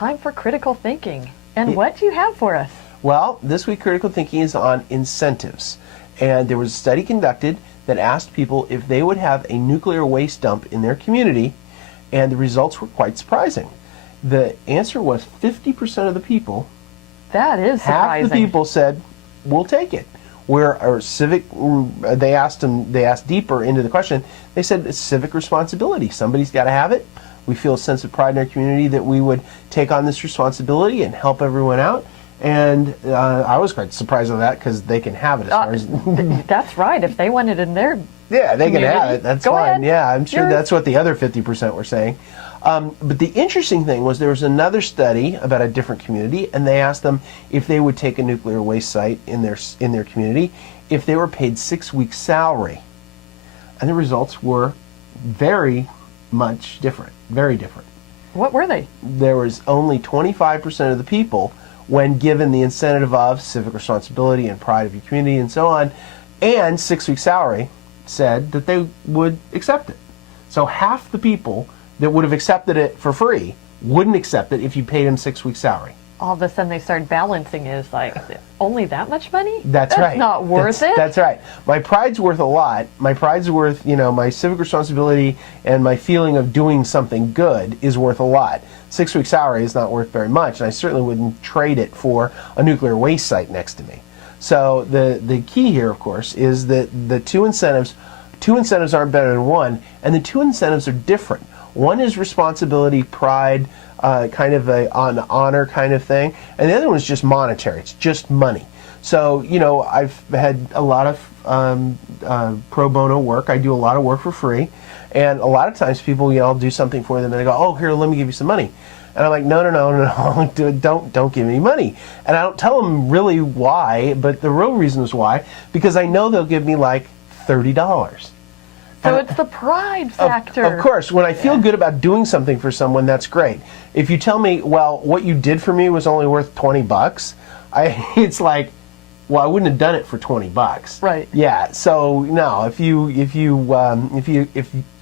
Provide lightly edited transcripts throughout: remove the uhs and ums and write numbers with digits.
time for critical thinking. And what do you have for us? Well, this week critical thinking is on incentives. And there was a study conducted that asked people if they would have a nuclear waste dump in their community, and the results were quite surprising. The answer was 50% of the people, That is surprising. half the people said, we'll take it. Where our civic, they asked deeper into the question, they said it's civic responsibility. Somebody's got to have it. We feel a sense of pride in our community that we would take on this responsibility and help everyone out. And I was quite surprised at that because they can have it as far as... That's right. If they want it in their Yeah, they can have community, it. That's go fine. ahead. Yeah, I'm sure Yours. that's what the other 50% were saying. But the interesting thing was there was another study about a different community, and they asked them if they would take a nuclear waste site in their community if they were paid 6 weeks' salary. And the results were very much different, very different. What were they? There was only 25% of the people, when given the incentive of civic responsibility and pride of your community and so on, and 6 weeks' salary, said that they would accept it. So half the people that would have accepted it for free wouldn't accept it if you paid them 6 weeks' salary. All of a sudden they started balancing it. It's like, only that much money? That's right. That's not worth it? That's right. My pride's worth a lot. My pride's worth, my civic responsibility and my feeling of doing something good is worth a lot. 6 weeks' salary is not worth very much, and I certainly wouldn't trade it for a nuclear waste site next to me. So the key here, of course, is that the two incentives aren't better than one, and the two incentives are different. One is responsibility, pride, kind of an honor kind of thing, and the other one is just monetary. It's just money. So, I've had a lot of pro bono work. I do a lot of work for free, and a lot of times people, I'll do something for them, and they go, "Oh, here, let me give you some money." And I'm like, no, don't give me money. And I don't tell them really why, but the real reason is why, because I know they'll give me like $30. So it's the pride factor. Of course, when I feel good about doing something for someone, that's great. If you tell me, well, what you did for me was only worth $20, it's like, well, I wouldn't have done it for $20. Right. Yeah. So no, if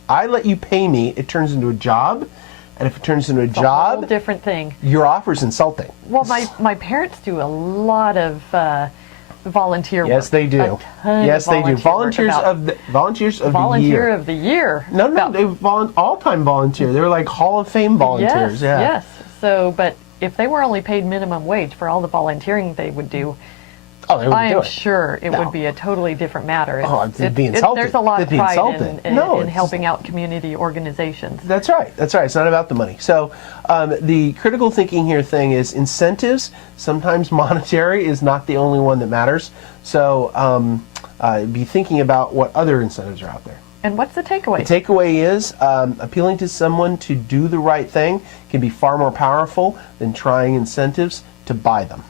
I let you pay me, it turns into a job, and if it turns into a It's a job, whole different thing. your offer's insulting. Well, my parents do a lot of volunteer work. Yes, they do. A ton Yes, of they do. volunteer work about Volunteers of the Volunteer year. of the year. No, About- they all-time volunteer. They're like Hall of Fame volunteers. Yes, Yeah. yes. So, but if they were only paid minimum wage for all the volunteering they would do, Oh, they wouldn't I do am it. sure it No. would be a totally different matter. Oh, it'd be insulting. There's a lot of It'd be pride insulting. in No, it's- helping out community organizations. That's right. That's right. It's not about the money. So the critical thinking here thing is incentives. Sometimes monetary is not the only one that matters. So be thinking about what other incentives are out there. And what's the takeaway? The takeaway is appealing to someone to do the right thing can be far more powerful than trying incentives to buy them.